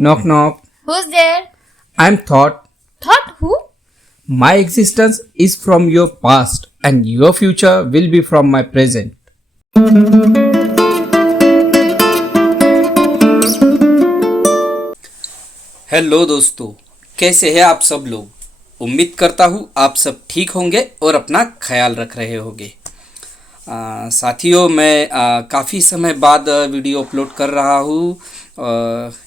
Knock knock. Who's there? I'm Thought. Thought who? My existence is from your past and your future will be from my present. Hello दोस्तों, कैसे हैं आप सब लोग। उम्मीद करता हूँ आप सब ठीक होंगे और अपना ख्याल रख रहे होंगे। साथियों, मैं काफ़ी समय बाद वीडियो अपलोड कर रहा हूँ।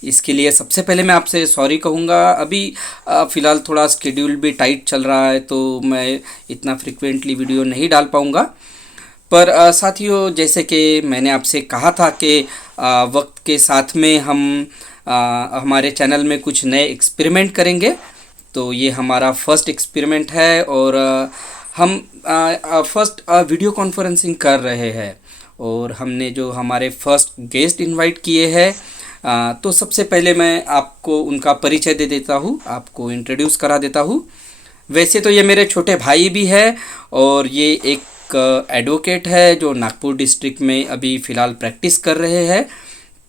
इसके लिए सबसे पहले मैं आपसे सॉरी कहूँगा। अभी फ़िलहाल थोड़ा स्केड्यूल भी टाइट चल रहा है, तो मैं इतना फ्रिक्वेंटली वीडियो नहीं डाल पाऊँगा। पर साथियों, जैसे कि मैंने आपसे कहा था कि वक्त के साथ में हम हमारे चैनल में कुछ नए एक्सपेरिमेंट करेंगे। तो ये हमारा फर्स्ट एक्सपेरिमेंट है और हम फर्स्ट वीडियो कॉन्फ्रेंसिंग कर रहे हैं और हमने जो हमारे फर्स्ट गेस्ट इनवाइट किए हैं। तो सबसे पहले मैं आपको उनका परिचय दे देता हूँ, आपको इंट्रोड्यूस करा देता हूँ। वैसे तो ये मेरे छोटे भाई भी है और ये एक एडवोकेट है जो नागपुर डिस्ट्रिक्ट में अभी फ़िलहाल प्रैक्टिस कर रहे हैं।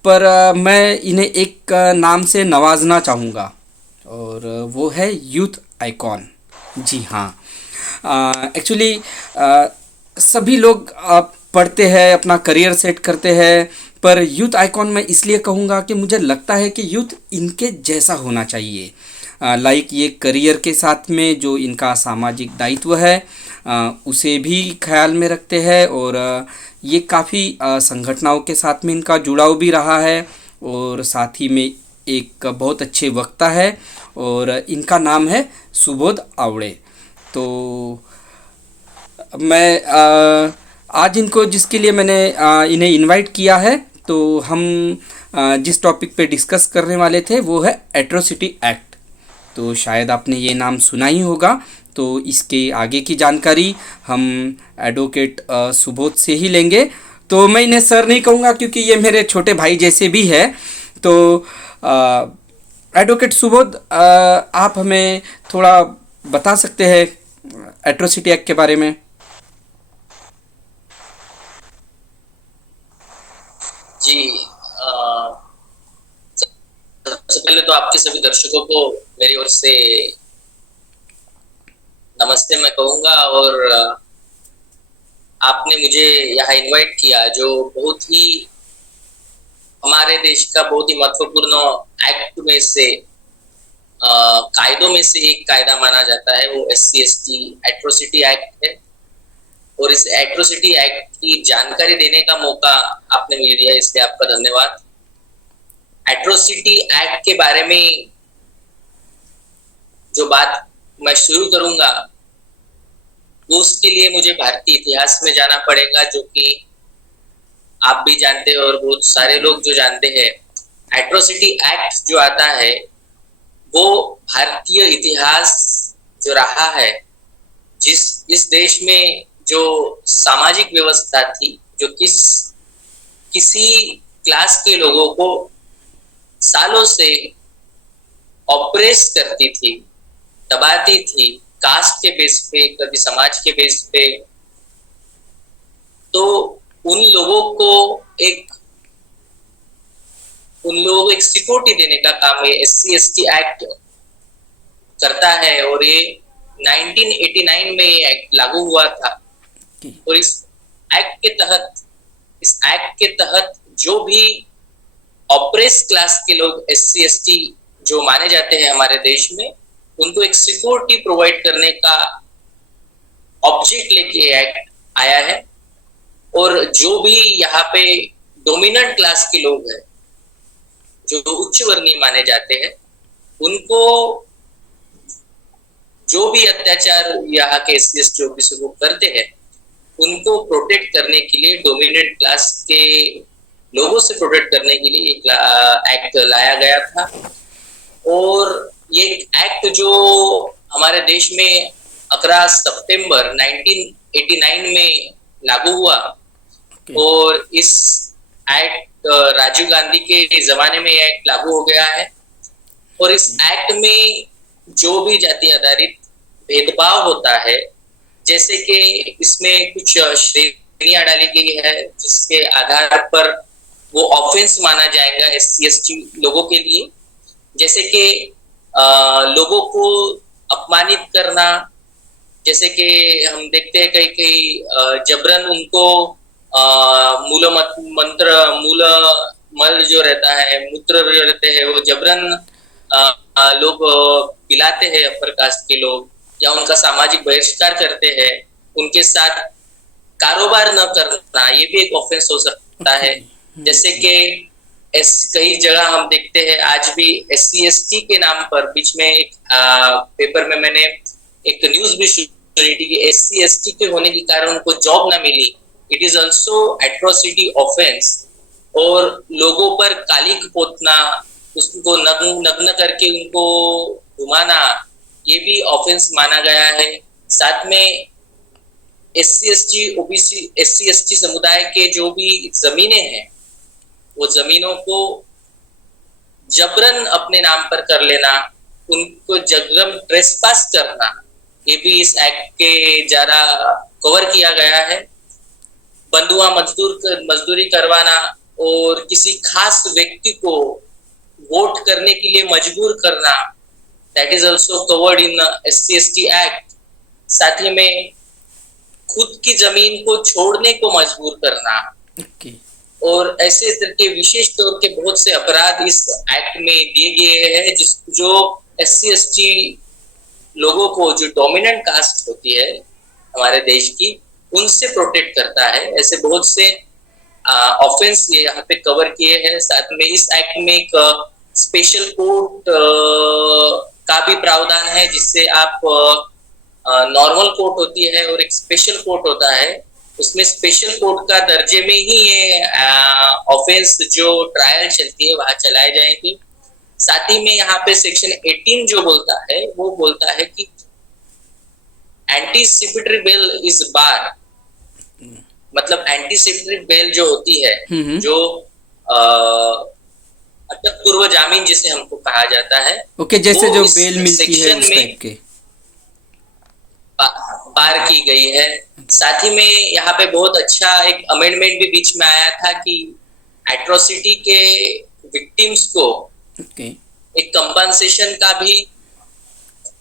पर मैं इन्हें एक नाम से नवाजना चाहूँगा और वो है यूथ आइकॉन। जी हाँ, एक्चुअली सभी लोग पढ़ते हैं, अपना करियर सेट करते हैं, पर यूथ आइकॉन मैं इसलिए कहूँगा कि मुझे लगता है कि यूथ इनके जैसा होना चाहिए। लाइक ये करियर के साथ में जो इनका सामाजिक दायित्व है उसे भी ख्याल में रखते हैं और ये काफ़ी संगठनों के साथ में इनका जुड़ाव भी रहा है और साथ ही में एक बहुत अच्छे वक्ता है और इनका नाम है सुबोध आवड़े। तो मैं आज इनको जिसके लिए मैंने इन्हें इनवाइट किया है, तो हम जिस टॉपिक पे डिस्कस करने वाले थे वो है एट्रोसिटी एक्ट। तो शायद आपने ये नाम सुना ही होगा। तो इसके आगे की जानकारी हम एडवोकेट सुबोध से ही लेंगे। तो मैं इन्हें सर नहीं कहूँगा क्योंकि ये मेरे छोटे भाई जैसे भी है। तो एडवोकेट सुबोध, आप हमें थोड़ा बता सकते हैं एट्रोसिटी एक्ट के बारे में। जी। सबसे पहले तो आपके सभी दर्शकों को मेरी ओर से नमस्ते मैं कहूँगा और आपने मुझे यहाँ इनवाइट किया जो बहुत ही हमारे देश का बहुत ही महत्वपूर्ण एक्ट में से कायदों में से एक कायदा माना जाता है। वो SC/ST एट्रोसिटी एक्ट है और इस एट्रोसिटी एक्ट की जानकारी देने का मौका आपने मुझे दिया, इसलिए आपका धन्यवाद। एट्रोसिटी एक्ट के बारे में जो बात मैं शुरू करूंगा वो उसके लिए मुझे भारतीय इतिहास में जाना पड़ेगा, जो कि आप भी जानते हैं और बहुत सारे लोग जो जानते हैं। एट्रोसिटी एक्ट जो आता है वो भारतीय इतिहास जो रहा है, इस देश में जो सामाजिक व्यवस्था थी, जो किसी क्लास के लोगों को सालों से ऑप्रेस करती थी, दबाती थी, कास्ट के बेस पे, कभी समाज के बेस पे। तो उन लोगों को एक सिक्योरिटी देने का काम ये SC/ST एक्ट करता है और ये 1989 में ये एक्ट लागू हुआ था। और इस एक्ट के तहत जो भी ऑप्रेस क्लास के लोग SC/ST जो माने जाते हैं हमारे देश में, उनको एक सिक्योरिटी प्रोवाइड करने का ऑब्जेक्ट लेके एक्ट आया है। और जो भी यहाँ पे डोमिनेंट क्लास के लोग हैं, जो उच्च वर्णीय माने जाते हैं, उनको जो भी अत्याचार यहाँ के SC/ST ऑफिसर को करते हैं, उनको प्रोटेक्ट करने के लिए, डोमिनेंट क्लास के लोगों से प्रोटेक्ट करने के लिए एक एक्ट लाया गया था। और ये एक्ट जो हमारे देश में 11 सितंबर 1989 में लागू हुआ और इस एक्ट राजीव गांधी के जमाने में यह एक्ट लागू हो गया है। और इस एक्ट में जो भी जाति आधारित भेदभाव होता है, जैसे कि इसमें कुछ श्रेणियां डाली गई है जिसके आधार पर वो ऑफेंस माना जाएगा SC/ST लोगों के लिए। जैसे कि लोगों को अपमानित करना, जैसे कि हम देखते हैं कई कई जबरन उनको मूल मंत्र मूल मल जो रहता है, मूत्र जो रहते हैं, वो जबरन लोग पिलाते हैं अपर कास्ट के लोग, या उनका सामाजिक बहिष्कार करते हैं, उनके साथ कारोबार न करना, ये भी एक ऑफेंस हो सकता ओके। है। जैसे कि कई जगह हम देखते हैं आज भी SC ST के नाम पर, बीच में एक पेपर में मैंने एक न्यूज भी सुनी थी कि SC ST के होने के कारण उनको जॉब ना मिली। It is also atrocity offence. और लोगों पर कालिक पोतना, उसको नग्न करके उनको घुमाना, ये भी ऑफेंस माना गया है। साथ में SC ST समुदाय के जो भी जमीनें हैं, वो जमीनों को जबरन अपने नाम पर कर लेना, उनको जबरन ट्रेसपास करना, ये भी इस एक्ट के द्वारा कवर किया गया है। बंधुआ मजदूरी करवाना और किसी खास व्यक्ति को वोट करने के लिए मजबूर करना, that is also covered in SC ST act. साथ ही में खुद की जमीन को छोड़ने को मजबूर करना, ओके। और ऐसे तरह के विशेष तौर के बहुत से अपराध इस एक्ट में दिए गए हैं, जो SC ST लोगों को, जो डोमिनेंट कास्ट होती है हमारे देश की, उनसे प्रोटेक्ट करता है। ऐसे बहुत से ऑफेंस ये यहाँ पे कवर किए हैं। साथ में इस एक्ट में एक स्पेशल कोर्ट का भी प्रावधान है, जिससे आप नॉर्मल कोर्ट होती है और एक स्पेशल कोर्ट होता है, उसमें स्पेशल कोर्ट का दर्जे में ही ये ऑफेंस जो ट्रायल चलती है वहां चलाए जाएंगे। साथ ही में यहाँ पे सेक्शन 18 जो बोलता है, वो बोलता है कि एंटीसिपेटरी बेल इज बार, मतलब एंटीसिपेटरी बेल जो होती है, जो अटक पूर्व जामीन जिसे हमको कहा जाता है, ओके, जैसे वो जो इस बेल मिलती है सेक्शन उस में टाइप के। पार की गई है। साथ ही में यहाँ पे बहुत अच्छा एक अमेंडमेंट भी बीच में आया था कि एट्रोसिटी के विक्टिम्स को ओके। एक कंपनसेशन का भी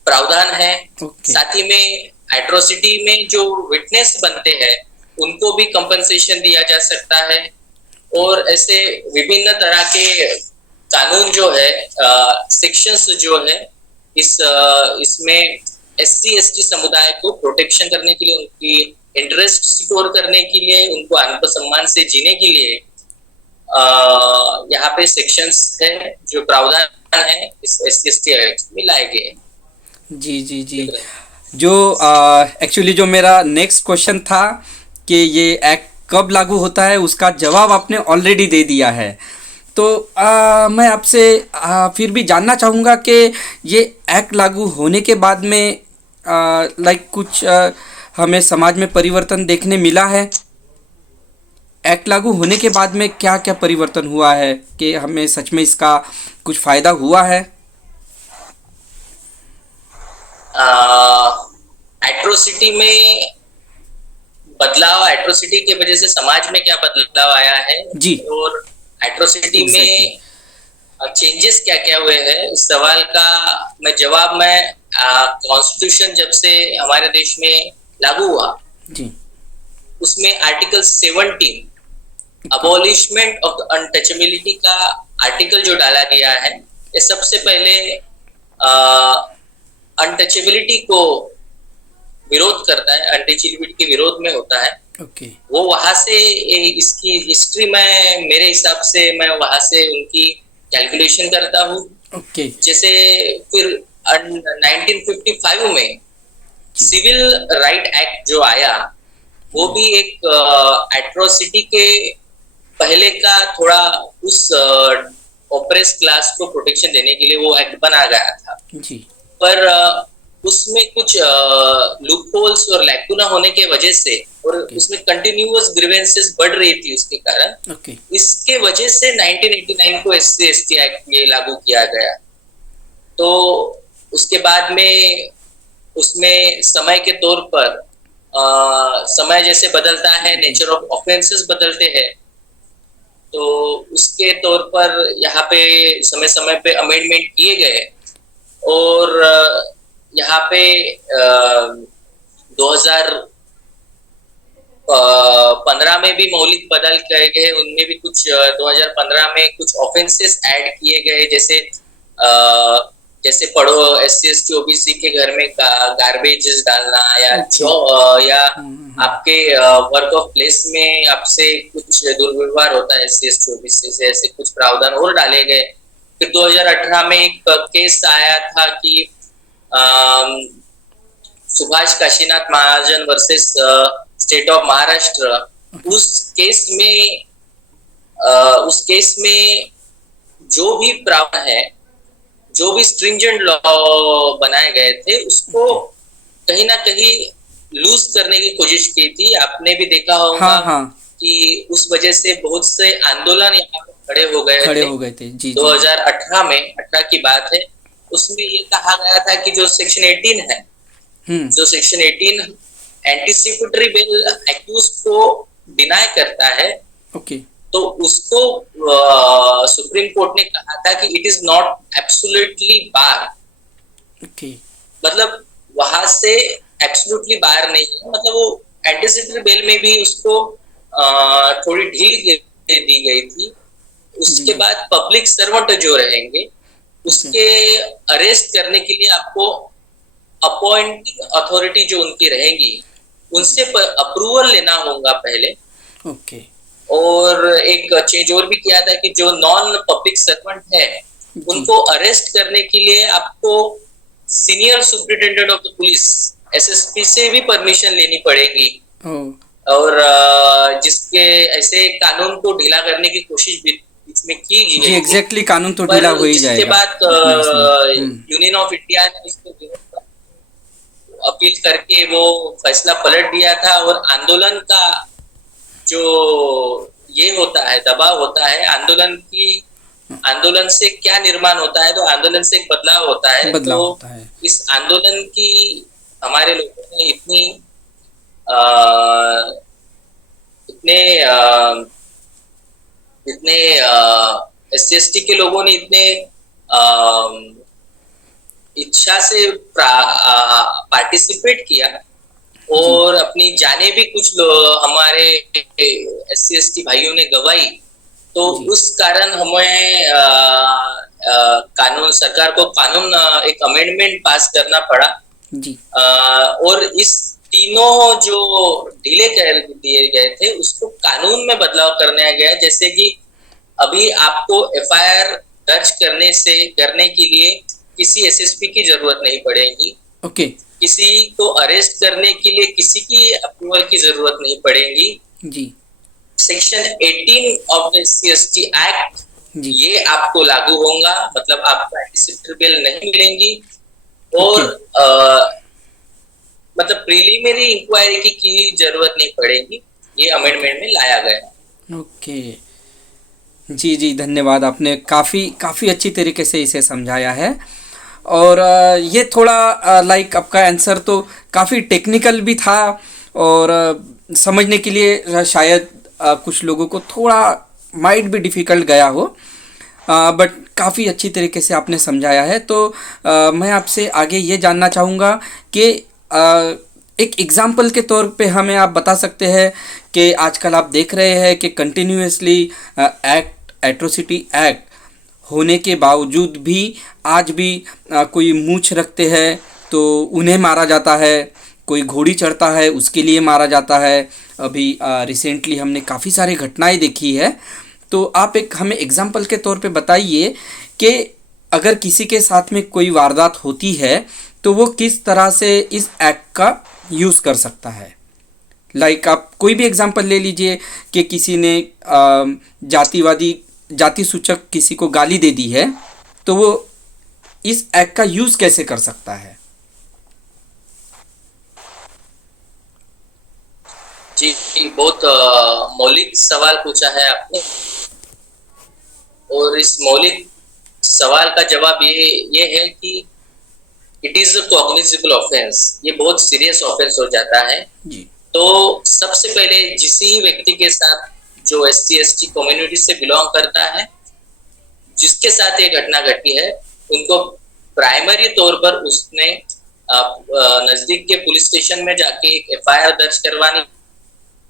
प्रावधान है। ओके। साथ ही में एट्रोसिटी में जो विटनेस बनते हैं उनको भी कंपनसेशन दिया जा सकता है। और ऐसे विभिन्न तरह के कानून जो है, सेक्शंस जो है, इसमें SC ST समुदाय को प्रोटेक्शन करने के लिए, उनकी इंटरेस्ट सिक्योर करने के लिए, उनको आत्मसम्मान से जीने के लिए यहाँ पे सेक्शंस है, जो प्रावधान है इस SC ST एक्ट में लाए गए हैं। जी जी जी। जो एक्चुअली जो मेरा नेक्स्ट क्वेश्चन था कि ये एक्ट कब लागू होता है, उसका जवाब आपने ऑलरेडी दे दिया है। तो मैं आपसे फिर भी जानना चाहूँगा कि ये एक्ट लागू होने के बाद में लाइक कुछ हमें समाज में परिवर्तन देखने मिला है। एक्ट लागू होने के बाद में क्या क्या परिवर्तन हुआ है कि हमें सच में इसका कुछ फ़ायदा हुआ है? एट्रोसिटी में बदलाव, एट्रोसिटी की वजह से समाज में क्या बदलाव आया है जी। और एट्रोसिटी Exactly. में चेंजेस क्या क्या हुए हैं, इस सवाल का जवाब मैं कॉन्स्टिट्यूशन जब से हमारे देश में लागू हुआ जी। उसमें article 17 abolishment of the untouchability का आर्टिकल जो डाला गया है, ये सबसे पहले अनटचेबिलिटी को विरोध करता है, अनटचेबिलिटी के विरोध में होता है। ओके। वो वहां से इसकी हिस्ट्री में मेरे हिसाब से मैं वहां से उनकी कैलकुलेशन करता हूँ। ओके। जैसे फिर 1955 में सिविल राइट एक्ट जो आया, वो भी एक एट्रोसिटी के पहले का थोड़ा उस ऑपरेस क्लास को प्रोटेक्शन देने के लिए वो एक्ट बना गया था जी। पर उसमें कुछ लूप होल्स और लैकुना होने के वजह से, और उसमें कंटिन्यूअस ग्रीवेंसेस बढ़ रही थी उसके कारण, इसके वजह से 1989 को SC ST एक्ट में लागू किया गया। तो उसके बाद में उसमें समय के तौर पर समय जैसे बदलता है, नेचर ऑफ ऑफेंसेस बदलते हैं, तो उसके तौर पर यहाँ पे समय समय पे अमेंडमेंट किए गए और यहाँ पे 2015 में भी मौलिक बदल किए गए, उनमें भी कुछ 2015 में कुछ ऑफेंसेस ऐड किए गए, जैसे जैसे पढ़ो SC ST OBC के घर में गार्बेजेस डालना या या आपके वर्क ऑफ प्लेस में आपसे कुछ दुर्व्यवहार होता है SC ST OBC से, ऐसे कुछ प्रावधान और डाले गए। फिर 2018 में एक केस आया था कि सुभाष काशीनाथ महाजन वर्सेस स्टेट ऑफ महाराष्ट्र। उस केस में जो भी प्रावधान है, जो भी स्ट्रिंजेंट लॉ बनाए गए थे, उसको कहीं ना कहीं लूज करने की कोशिश की थी। आपने भी देखा होगा कि उस वजह से बहुत से आंदोलन यहाँ पे खड़े हो गए थे। जी, 2018 में 18 की बात है, उसमें ये कहा गया था कि जो सेक्शन 18 है, जो सेक्शन 18 एंटीसिपेटरी बेल एक्यूज को डिनाय करता है, तो उसको सुप्रीम कोर्ट ने कहा था कि इट इज नॉट एब्सोल्युटली बार। मतलब वहां से एब्सोल्युटली बार नहीं है, मतलब वो एंटीसिपेटरी बेल में भी उसको थोड़ी ढील दी गई थी। उसके बाद पब्लिक सर्वेंट जो रहेंगे, उसके अरेस्ट करने के लिए आपको अपॉइंटिंग अथॉरिटी जो उनकी रहेगी, उनसे अप्रूवल लेना होगा पहले। और एक चेंज और भी किया था कि जो नॉन पब्लिक सर्वेंट है, उनको अरेस्ट करने के लिए आपको senior superintendent of the police SSP से भी परमिशन लेनी पड़ेगी। और जिसके ऐसे कानून को ढीला करने की कोशिश भी इसमें की गई। जी, एग्जैक्टली कानून तो ढीला हो ही जाएगा। इसके बाद यूनियन ऑफ इंडिया ने इसको अपील करके वो फैसला पलट दिया था। और आंदोलन का जो ये होता है, दबाव होता है, आंदोलन से क्या निर्माण होता है, तो आंदोलन से एक बदलाव होता है। इस आंदोलन की हमारे लोगों ने इतने SC ST के लोगों ने इतने इच्छा से पार्टिसिपेट किया और अपनी जाने भी कुछ हमारे SC ST भाइयों ने गवाई। तो उस कारण हमें सरकार को कानून एक अमेंडमेंट पास करना पड़ा। और इस तीनों जो ढीले कर दिए गए थे, उसको कानून में बदलाव करने गया। जैसे कि अभी आपको FIR दर्ज करने के लिए किसी SSP की जरूरत नहीं पड़ेगी। किसी को अरेस्ट करने के लिए किसी की अप्रूवल की जरूरत नहीं पड़ेगी। Section 18 of the SC ST act ये आपको लागू होगा, मतलब आपको एंटीसिपेटरी बेल नहीं मिलेंगी। और मतलब प्रीलिमिनरी इंक्वायरी की जरूरत नहीं पड़ेगी। ये अमेंडमेंट में लाया गया। जी, धन्यवाद। आपने काफ़ी अच्छी तरीके से इसे समझाया है। और ये थोड़ा आपका आंसर तो काफ़ी टेक्निकल भी था और समझने के लिए शायद कुछ लोगों को थोड़ा माइट भी डिफ़िकल्ट गया हो, बट काफ़ी अच्छी तरीके से आपने समझाया है। तो मैं आपसे आगे ये जानना चाहूँगा कि एक एग्ज़ाम्पल के तौर पे हमें आप बता सकते हैं कि आजकल आप देख रहे हैं कि कंटिन्यूसली एट्रोसिटी एक्ट होने के बावजूद भी आज भी कोई मूंछ रखते हैं तो उन्हें मारा जाता है, कोई घोड़ी चढ़ता है उसके लिए मारा जाता है। अभी रिसेंटली हमने काफ़ी सारी घटनाएं देखी है। तो आप एक हमें एग्ज़ाम्पल के तौर पे बताइए कि अगर किसी के साथ में कोई वारदात होती है तो वो किस तरह से इस एक्ट का यूज़ कर सकता है। आप कोई भी एग्ज़ाम्पल ले लीजिए कि किसी ने जाति सूचक किसी को गाली दे दी है, तो वो इस एक्ट का यूज़ कैसे कर सकता है। जी, बहुत मौलिक सवाल पूछा है आपने। और इस मौलिक सवाल का जवाब ये है कि it is a cognizable offence. ये बहुत सीरियस ऑफेंस हो जाता है। तो सबसे पहले जिस ही व्यक्ति के साथ जो SC/ST कम्युनिटी से बिलोंग करता है, जिसके साथ ये घटना घटी है, उनको प्राइमरी तौर पर उसने नजदीक के पुलिस स्टेशन में जाके एक FIR दर्ज करवानी।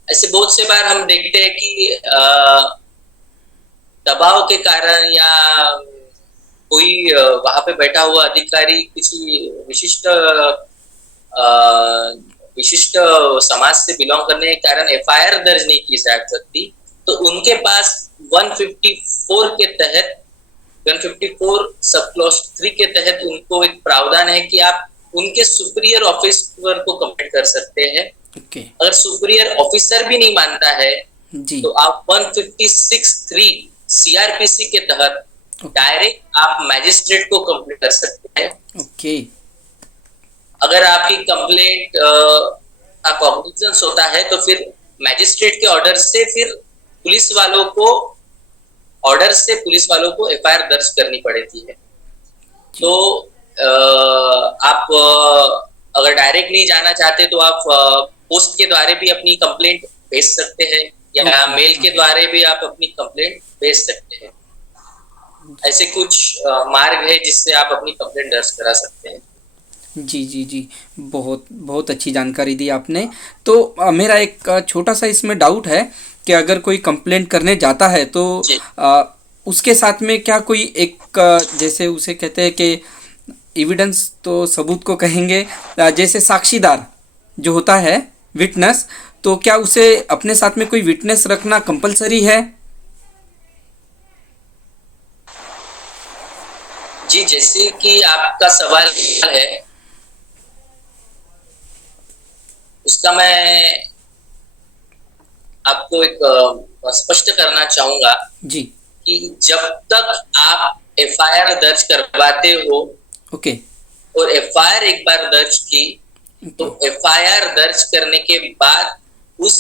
ऐसे बहुत से बार हम देखते हैं कि दबाव के कारण या कोई वहां पे बैठा हुआ अधिकारी किसी विशिष्ट समाज से बिलोंग करने के कारण FIR दर्ज नहीं की जा सकती, तो उनके पास 154 के तहत 154 सब क्लॉज 3 के तहत उनको एक प्रावधान है कि आप उनके सुपीरियर ऑफिसर को कंप्लेंट कर सकते हैं। ओके। अगर सुपीरियर ऑफिसर भी नहीं मानता है जी। तो आप 156(3) CRPC के तहत डायरेक्ट आप मैजिस्ट्रेट को कंप्लेंट कर सकते हैं। ओके। अगर आपकी कंप्लेंट का कॉग्निजेंस होता है तो फिर मैजिस्ट्रेट के ऑर्डर से फिर पुलिस वालों को FIR दर्ज करनी पड़ती है। तो आप अगर डायरेक्ट नहीं जाना चाहते तो आप पोस्ट के द्वारा भी अपनी कंप्लेंट भेज सकते हैं या मेल के द्वारा भी आप अपनी कंप्लेंट भेज सकते हैं। ऐसे कुछ मार्ग है जिससे आप अपनी कंप्लेंट दर्ज करा सकते हैं। जी जी जी, बहुत बहुत अच्छी जानकारी दी आपने। तो मेरा एक छोटा सा इसमें डाउट है कि अगर कोई कंप्लेंट करने जाता है तो उसके साथ में क्या कोई एक जैसे उसे कहते हैं कि एविडेंस, तो सबूत को कहेंगे, जैसे साक्षीदार जो होता है, विटनेस, तो क्या उसे अपने साथ में कोई विटनेस रखना कंपलसरी है? जी, जैसे कि आपका सवाल है उसका मैं आपको एक स्पष्ट करना चाहूंगा जी। कि जब तक आप FIR दर्ज करवाते हो, ओके, और FIR एक बार दर्ज की तो FIR दर्ज करने के बाद उस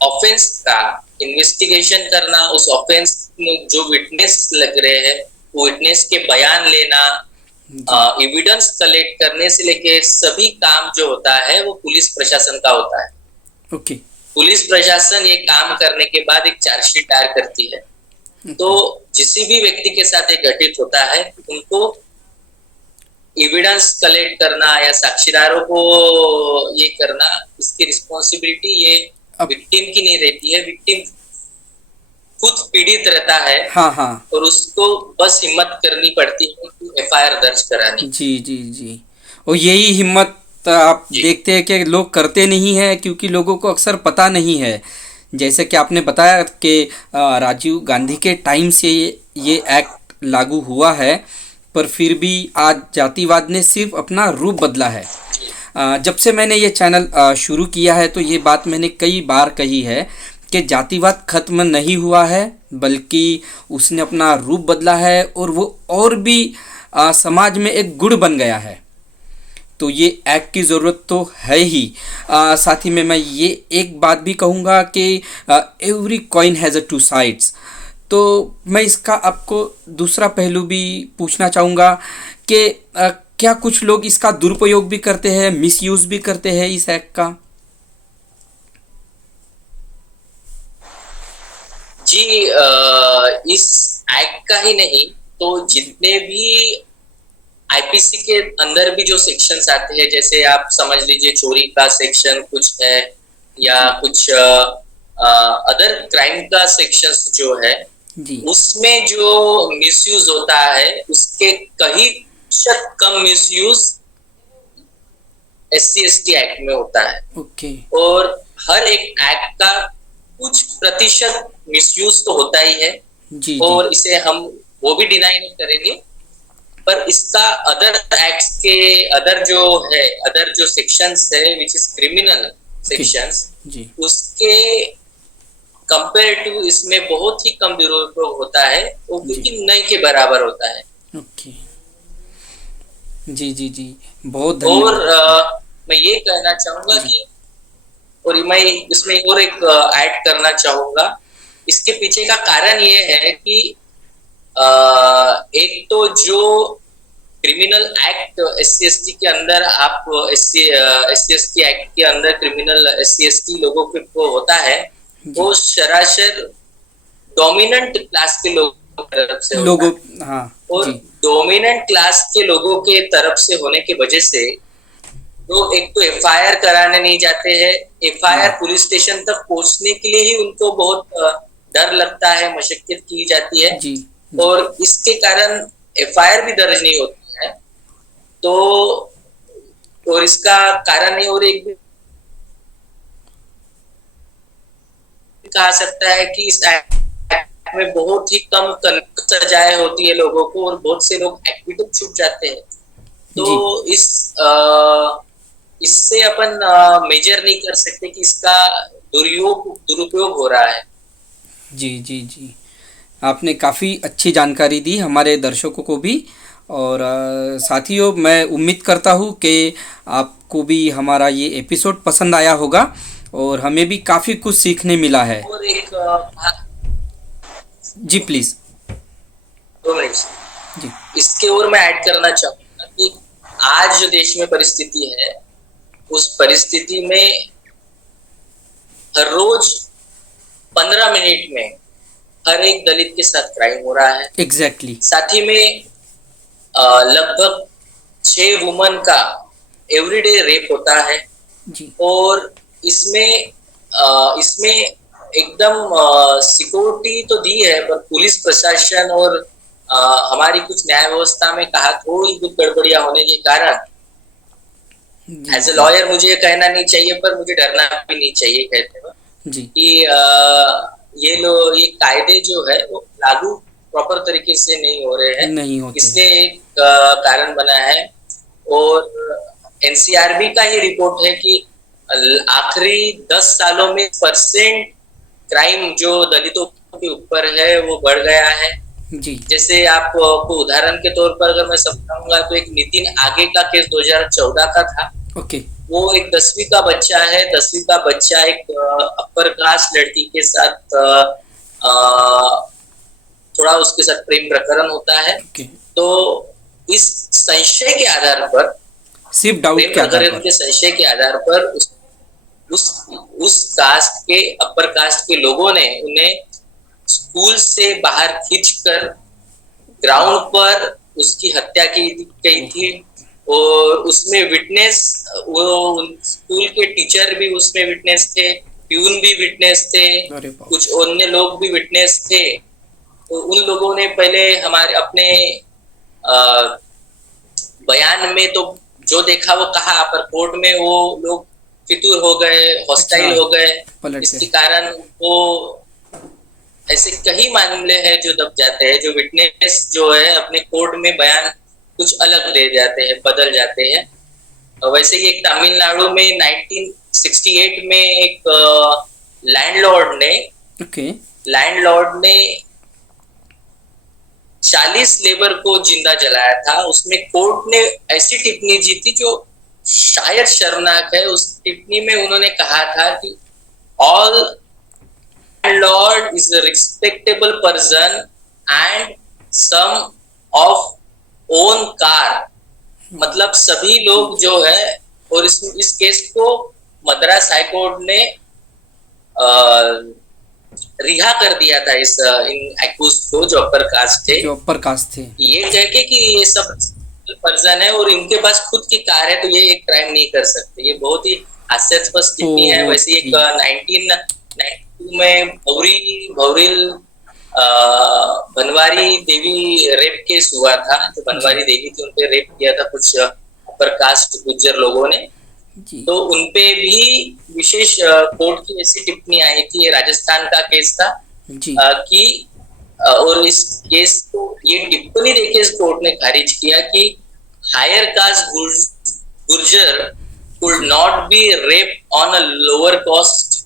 ऑफेंस का इन्वेस्टिगेशन करना, उस ऑफेंस में जो विटनेस लग रहे हैं वो विटनेस के बयान लेना, एविडेंस कलेक्ट करने से लेके सभी काम जो होता है वो पुलिस प्रशासन का होता है। ओके। पुलिस प्रशासन ये काम करने के बाद एक चार्जशीट दायर करती है। तो किसी भी व्यक्ति के साथ ये घटित होता है उनको एविडेंस कलेक्ट करना या साक्षीदारों को ये करना, इसकी रिस्पॉन्सिबिलिटी ये विक्टिम की नहीं रहती है। विक्टिम खुद पीड़ित रहता है। हाँ हाँ। और उसको बस हिम्मत करनी पड़ती है कि FIR दर्ज करानी। जी जी जी, और यही हिम्मत आप देखते हैं कि लोग करते नहीं हैं, क्योंकि लोगों को अक्सर पता नहीं है। जैसे कि आपने बताया कि राजीव गांधी के टाइम से ये एक्ट लागू हुआ है, पर फिर भी आज जातिवाद ने सिर्फ अपना रूप बदला है। जब से मैंने ये चैनल शुरू किया है तो ये बात मैंने कई बार कही है कि जातिवाद खत्म नहीं हुआ है, बल्कि उसने अपना रूप बदला है और वो और भी समाज में एक गुण बन गया है। तो ये एक्ट की ज़रूरत तो है ही। साथ ही में मैं ये एक बात भी कहूँगा कि every coin has a two sides. तो मैं इसका आपको दूसरा पहलू भी पूछना चाहूँगा कि क्या कुछ लोग इसका दुरुपयोग भी करते हैं, मिसयूज़ भी करते हैं इस एक्ट का? जी, इस एक्ट का ही नहीं तो जितने भी IPC के अंदर भी जो सेक्शंस आते हैं, जैसे आप समझ लीजिए चोरी का सेक्शन कुछ है या कुछ अदर क्राइम का सेक्शंस जो है जी, उसमें जो मिसयूज होता है उसके कहीं कम मिसयूज SC/ST एक्ट में होता है। ओके। और हर एक एक्ट का कुछ प्रतिशत मिसयूज तो होता ही है। जी और जी, इसे हम वो भी डिनाई नहीं करेंगे, पर इसका अदर एक्ट्स के अदर जो सेक्शंस है विच इज क्रिमिनल सेक्शंस, जी उसके कंपेयर टू इसमें बहुत ही कम दुरुपयोग होता है, वो क्योंकि नहीं के बराबर होता है। ओके। जी जी जी, बहुत और धन्यवाद। मैं ये कहना चाहूंगा कि, और मैं इसमें और एक ऐड करना चाहूंगा, इसके पीछे का कारण ये है कि एक तो जो क्रिमिनल एक्ट SC/ST के अंदर आप SC/ST एक्ट के अंदर क्रिमिनल SC/ST लोगों को होता है, जी। वो सरासर डोमिनेंट क्लास के लोगों की तरफ से होता लोगों। है। हाँ। और जी। डोमिनेंट क्लास के लोगों के तरफ से होने की वजह से लोग एक तो एफआईआर कराने नहीं जाते हैं। एफआईआर हाँ। पुलिस स्टेशन तक पहुंचने के लिए ही उनको बहुत डर लगता है, मशक्कत की जाती है। जी। जी। और इसके कारण एफआईआर भी दर्ज नहीं होती है। तो और इसका कारण है, और एक भी कहा सकता है कि इस एक्ट में बहुत ही कम सजाएं होती है लोगों को, और बहुत से लोग एक्विट छूट जाते हैं। तो जी। इस इससे अपन मेजर नहीं कर सकते कि इसका दुरुपयोग हो रहा है। जी। जी। जी। आपने काफ़ी अच्छी जानकारी दी हमारे दर्शकों को भी। और साथियों, मैं उम्मीद करता हूँ कि आपको भी हमारा ये एपिसोड पसंद आया होगा और हमें भी काफ़ी कुछ सीखने मिला है। और एक जी प्लीज़। 2 मिनट जी। इसके और मैं ऐड करना चाहूंगा कि आज जो देश में परिस्थिति है, उस परिस्थिति में हर रोज 15 मिनट में हर एक दलित के साथ क्राइम हो रहा है। एग्जैक्टली। साथ ही में लगभग 6 वुमन का एवरीडे रेप होता है। जी। और इसमें इसमें एकदम सिक्योरिटी तो दी है, पर पुलिस प्रशासन और हमारी कुछ न्याय व्यवस्था में कहा थोड़ी बहुत गड़बड़ियां होने के कारण, जी। As a ji. लॉयर मुझे ये कहना नहीं चाहिए, पर मुझे डरना भी नहीं चाहिए कहते हुए जी। कि ये कायदे जो है वो लागू प्रॉपर तरीके से नहीं हो रहे हैं। नहीं होते इसलिए हैं। एक कारण बना है। और एनसीआरबी का ये रिपोर्ट है कि आखिरी 10 सालों में परसेंट क्राइम जो दलितों के ऊपर है वो बढ़ गया है। जी। जैसे आपको उदाहरण के तौर पर अगर मैं समझाऊंगा तो एक नितिन आगे का केस 2014 का था। ओके। वो एक 10वीं का बच्चा है। 10वीं का बच्चा एक अपर कास्ट लड़की के साथ थोड़ा उसके साथ प्रेम प्रकरण होता है। ओके। तो इस संशय के आधार पर, सिर्फ डाउट प्रेम के आधार प्रकरण पर। के संशय के आधार पर उस उस कास्ट के, अपर कास्ट के लोगों ने उन्हें स्कूल से बाहर खींचकर ग्राउंड पर उसकी हत्या की गई थी। और उसमें विटनेस, वो स्कूल के टीचर भी उसमें विटनेस थे, प्यून भी विटनेस थे, अरे बाप। कुछ अन्य लोग भी विटनेस थे। तो उन लोगों ने पहले हमारे अपने बयान में तो जो देखा वो कहा, पर कोर्ट में वो लोग फितूर हो गए, अच्छा। हॉस्टाइल हो गए। पलट इसके गए। कारण वो ऐसे कई मामले हैं जो दब जाते हैं, जो विटनेस जो है अपने कोर्ट में बयान कुछ अलग दे जाते हैं, बदल जाते हैं। वैसे ही एक तमिलनाडु में 1968 में एक लैंडलॉर्ड ने ओके। लैंडलॉर्ड ने 40 लेबर को जिंदा जलाया था। उसमें कोर्ट ने ऐसी टिप्पणी दी थी जो शायद शर्मनाक है। उस टिप्पणी में उन्होंने कहा था कि all landlord is a respectable person and some of own car. मतलब सभी लोग जो है, और इस केस को मद्रास हाईकोर्ट ने रिहा कर दिया था इस इन एक्यूज्ड को जो अपर कास्ट थे, जो अपर कास्ट थे। ये कह के कि ये सब पर्सन है और इनके पास खुद की कार है तो ये एक क्राइम नहीं कर सकते। ये बहुत ही हास्यास्पद टिप्पणी है। वैसे एक 1992 में भौरिल बनवारी देवी रेप केस हुआ था। तो जी। बनवारी देवी थी, उनपे रेप किया था कुछ अपर कास्ट गुज्जर लोगों ने। जी। तो उनपे भी विशेष कोर्ट की ऐसी टिप्पणी आई थी। ये राजस्थान का केस था जी। कि और इस केस को ये टिप्पणी देके इस कोर्ट ने खारिज किया कि हायर कास्ट गुर्जर कुड जी। Not be rape on a lower caste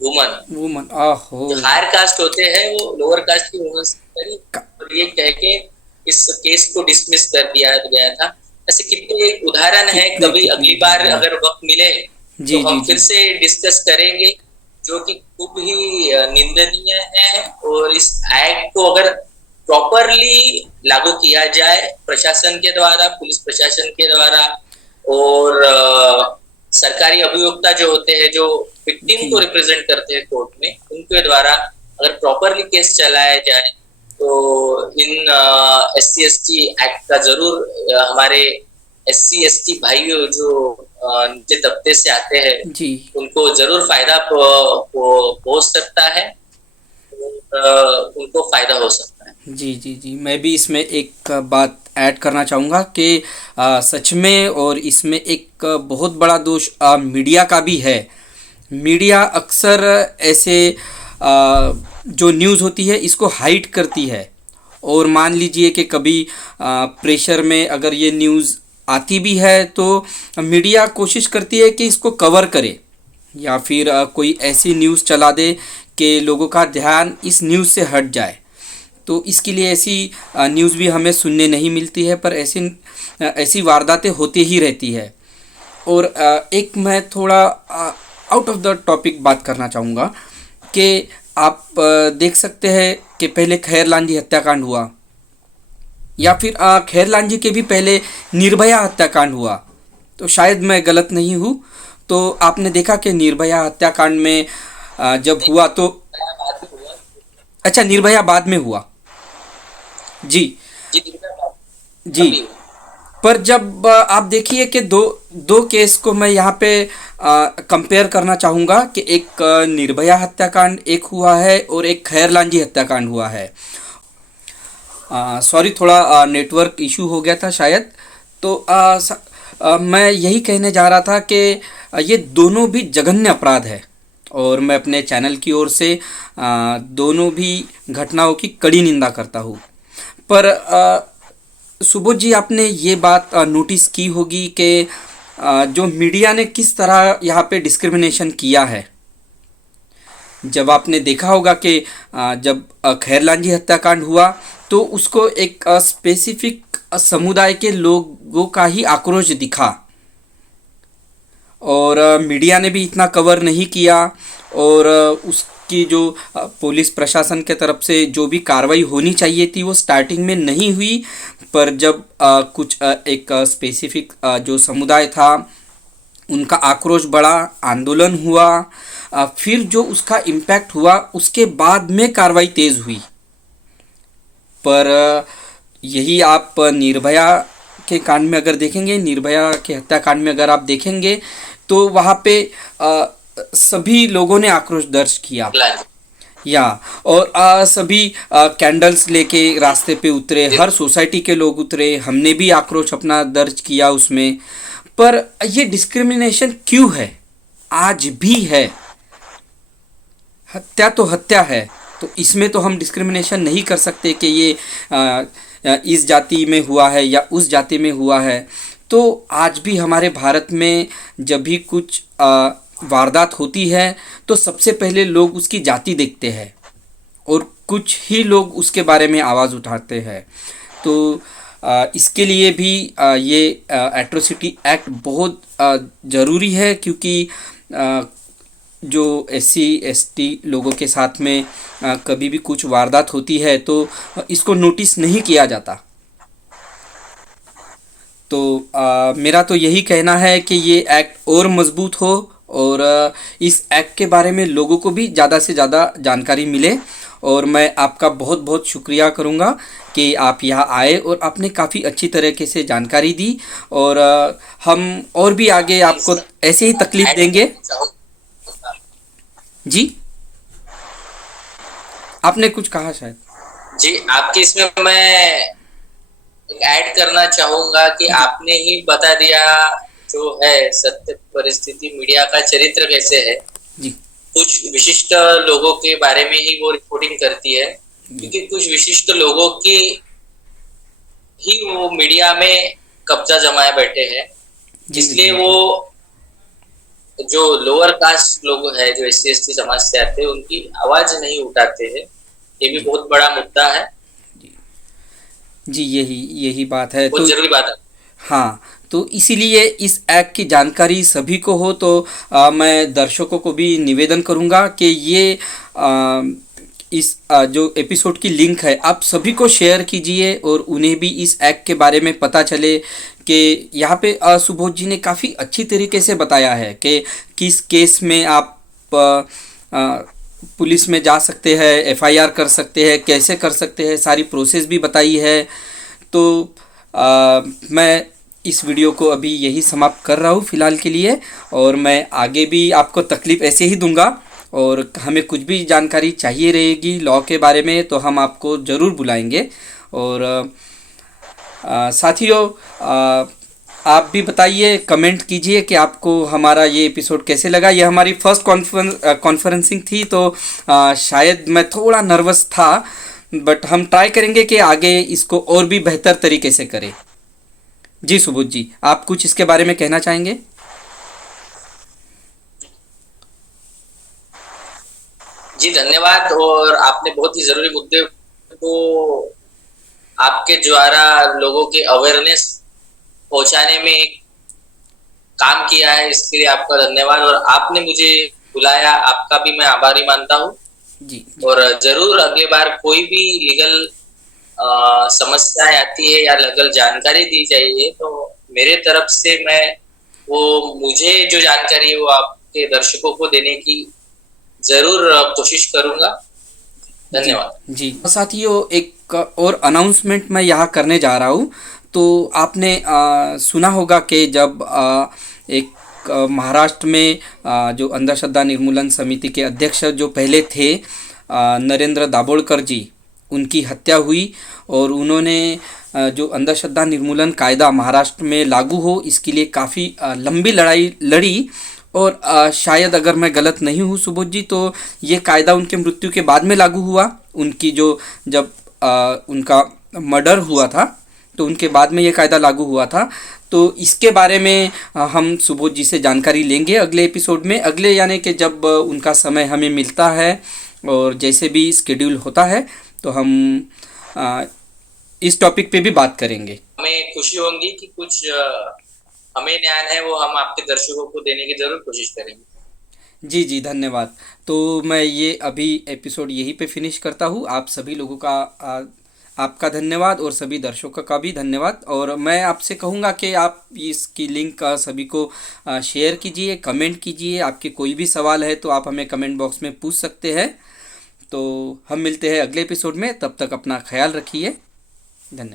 woman. Woman. आहो। जो हायर कास्ट होते हैं वो लोअर कास्ट की वुमन से करी, और ये कह के इस केस को डिसमिस कर दिया गया था। ऐसे कितने उदाहरण है। कितने कभी कितने अगली बार उदाहरण हैं। अगर वक्त मिले तो जी। जी। हम फिर जी। से डिस्कस करेंगे, जो कि खूब ही निंदनीय है। और इस एक्ट को अगर प्रॉपरली लागू किया जाए प्रशासन के द्वारा, पुलिस प्रशासन के द्वारा, और सरकारी अभियोक्ता जो होते हैं, जो विक्टिम को जी रिप्रेजेंट करते हैं कोर्ट में, उनके द्वारा अगर प्रॉपरली केस चलाया जाए तो इन SC/ST एक्ट का जरूर हमारे SC/ST भाई जो नीचे तबके से आते हैं जी उनको जरूर फायदा पहुंच सकता है, उनको फायदा हो सकता है। जी जी जी, मैं भी इसमें एक बात ऐड करना चाहूँगा कि सच में और इसमें एक बहुत बड़ा दोष मीडिया का भी है। मीडिया अक्सर ऐसे जो न्यूज़ होती है इसको हाइड करती है, और मान लीजिए कि कभी प्रेशर में अगर ये न्यूज़ आती भी है तो मीडिया कोशिश करती है कि इसको कवर करे, या फिर कोई ऐसी न्यूज़ चला दे कि लोगों का ध्यान इस न्यूज़ से हट जाए। तो इसके लिए ऐसी न्यूज़ भी हमें सुनने नहीं मिलती है, पर ऐसी वारदातें होती ही रहती है। और एक मैं थोड़ा आउट ऑफ द टॉपिक बात करना चाहूँगा कि आप देख सकते हैं कि पहले खैर लांजी हत्याकांड हुआ, या फिर खैर लांजी के भी पहले निर्भया हत्याकांड हुआ। तो शायद मैं गलत नहीं हूँ, तो आपने देखा कि निर्भया हत्याकांड में जब हुआ तो अच्छा, निर्भया बाद में हुआ। जी जी, पर जब आप देखिए कि दो दो केस को मैं यहाँ पे कंपेयर करना चाहूँगा कि एक निर्भया हत्याकांड एक हुआ है और एक खैर लांजी हत्याकांड हुआ है। सॉरी, थोड़ा नेटवर्क इशू हो गया था शायद। तो मैं यही कहने जा रहा था कि ये दोनों भी जघन्य अपराध है, और मैं अपने चैनल की ओर से दोनों भी घटनाओं की कड़ी निंदा करता हूँ। पर सुबोध जी, आपने ये बात नोटिस की होगी कि जो मीडिया ने किस तरह यहाँ पे डिस्क्रिमिनेशन किया है। जब आपने देखा होगा कि जब खैर लांजी हत्याकांड हुआ तो उसको एक स्पेसिफिक समुदाय के लोगों का ही आक्रोश दिखा, और मीडिया ने भी इतना कवर नहीं किया, और उसकी जो पुलिस प्रशासन के तरफ से जो भी कार्रवाई होनी चाहिए थी वो स्टार्टिंग में नहीं हुई। पर जब कुछ एक स्पेसिफिक जो समुदाय था उनका आक्रोश बढ़ा, आंदोलन हुआ, फिर जो उसका इम्पैक्ट हुआ उसके बाद में कार्रवाई तेज़ हुई। पर यही आप निर्भया के कांड में अगर देखेंगे, निर्भया के हत्याकांड में अगर आप देखेंगे तो वहाँ पे सभी लोगों ने आक्रोश दर्ज किया, या और सभी कैंडल्स लेके रास्ते पे उतरे, हर सोसाइटी के लोग उतरे, हमने भी आक्रोश अपना दर्ज किया उसमें। पर ये डिस्क्रिमिनेशन क्यों है? आज भी है। हत्या तो हत्या है, तो इसमें तो हम डिस्क्रिमिनेशन नहीं कर सकते कि ये इस जाति में हुआ है या उस जाति में हुआ है। तो आज भी हमारे भारत में जब भी कुछ वारदात होती है तो सबसे पहले लोग उसकी जाति देखते हैं, और कुछ ही लोग उसके बारे में आवाज़ उठाते हैं। तो इसके लिए भी ये एट्रोसिटी एक्ट बहुत ज़रूरी है, क्योंकि जो SC/ST लोगों के साथ में कभी भी कुछ वारदात होती है तो इसको नोटिस नहीं किया जाता। तो मेरा तो यही कहना है कि ये एक्ट और मजबूत हो, और इस एक्ट के बारे में लोगों को भी ज़्यादा से ज़्यादा जानकारी मिले। और मैं आपका बहुत बहुत शुक्रिया करूँगा कि आप यहाँ आए और आपने काफ़ी अच्छी तरीके से जानकारी दी, और हम और भी आगे आपको ऐसे ही तकलीफ देंगे। जी, आपने कुछ कहा शायद। जी, आपकी इसमें मैं ऐड करना चाहूंगा कि आपने ही बता दिया जो है सत्य परिस्थिति, मीडिया का चरित्र कैसे है। जी कुछ विशिष्ट लोगों के बारे में ही वो रिपोर्टिंग करती है, क्योंकि कुछ विशिष्ट लोगों की ही वो मीडिया में कब्जा जमाए बैठे हैं, इसलिए वो जो लोअर कास्ट लोग हैं, जो SC/ST समाज से आते हैं, उनकी आवाज नहीं उठाते हैं। ये भी बहुत बड़ा मुद्दा है। जी, यही बात है, बहुत जरूरी बात है। हाँ, तो इसीलिए इस एक्ट की जानकारी सभी को हो। तो मैं दर्शकों को भी निवेदन करूंगा कि ये इस जो एपिसोड की लिंक है आप सभी को शेयर कीजिए और उन्हें भी इस एक्ट के बारे में पता चले कि यहाँ पे सुबोध जी ने काफ़ी अच्छी तरीके से बताया है कि किस केस में आप पुलिस में जा सकते हैं, एफआईआर कर सकते हैं, कैसे कर सकते हैं, सारी प्रोसेस भी बताई है। तो मैं इस वीडियो को अभी यही समाप्त कर रहा हूँ फ़िलहाल के लिए, और मैं आगे भी आपको तकलीफ़ ऐसे ही दूंगा, और हमें कुछ भी जानकारी चाहिए रहेगी लॉ के बारे में तो हम आपको ज़रूर बुलाएंगे। और साथियों, आप भी बताइए, कमेंट कीजिए कि आपको हमारा ये एपिसोड कैसे लगा। ये हमारी फर्स्ट कॉन्फ्रेंसिंग थी, तो शायद मैं थोड़ा नर्वस था, बट हम ट्राई करेंगे कि आगे इसको और भी बेहतर तरीके से करें। जी सुबोध जी, आप कुछ इसके बारे में कहना चाहेंगे? जी धन्यवाद। और आपने बहुत ही जरूरी मुद्दे को आपके द्वारा लोगों के अवेयरनेस पहुंचाने में काम किया है, इसके लिए आपका धन्यवाद। और आपने मुझे बुलाया, आपका भी मैं आभारी मानता हूँ। जी, और जरूर अगली बार कोई भी लीगल समस्याएं आती है या लीगल जानकारी दी चाहिए तो मेरे तरफ से मैं वो मुझे जो जानकारी है वो आपके दर्शकों को देने की जरूर कोशिश करूंगा। जी, धन्यवाद। जी। साथियों, एक और अनाउंसमेंट मैं यहाँ करने जा रहा हूँ। तो आपने सुना होगा कि जब एक महाराष्ट्र में जो अंधश्रद्धा निर्मूलन समिति के अध्यक्ष जो पहले थे, नरेंद्र दाभोलकर जी, उनकी हत्या हुई, और उन्होंने जो अंधश्रद्धा निर्मूलन कायदा महाराष्ट्र में लागू हो इसके लिए काफ़ी लंबी लड़ाई लड़ी। और शायद अगर मैं गलत नहीं हूँ सुबोध जी, तो ये कायदा उनके मृत्यु के बाद में लागू हुआ। उनकी जो जब उनका मर्डर हुआ था तो उनके बाद में ये कायदा लागू हुआ था। तो इसके बारे में हम सुबोध जी से जानकारी लेंगे अगले एपिसोड में, अगले यानी कि जब उनका समय हमें मिलता है और जैसे भी स्केड्यूल होता है तो हम इस टॉपिक पे भी बात करेंगे। हमें खुशी होगी कि कुछ हमें ज्ञान है वो हम आपके दर्शकों को देने की जरूर कोशिश करेंगे। जी जी, धन्यवाद। तो मैं ये अभी एपिसोड यहीं पे फिनिश करता हूँ। आप सभी लोगों का आपका धन्यवाद और सभी दर्शकों का भी धन्यवाद। और मैं आपसे कहूँगा कि आप इसकी लिंक सभी को शेयर कीजिए, कमेंट कीजिए। आपके कोई भी सवाल है तो आप हमें कमेंट बॉक्स में पूछ सकते हैं। तो हम मिलते हैं अगले एपिसोड में, तब तक अपना ख्याल रखिए। धन्यवाद।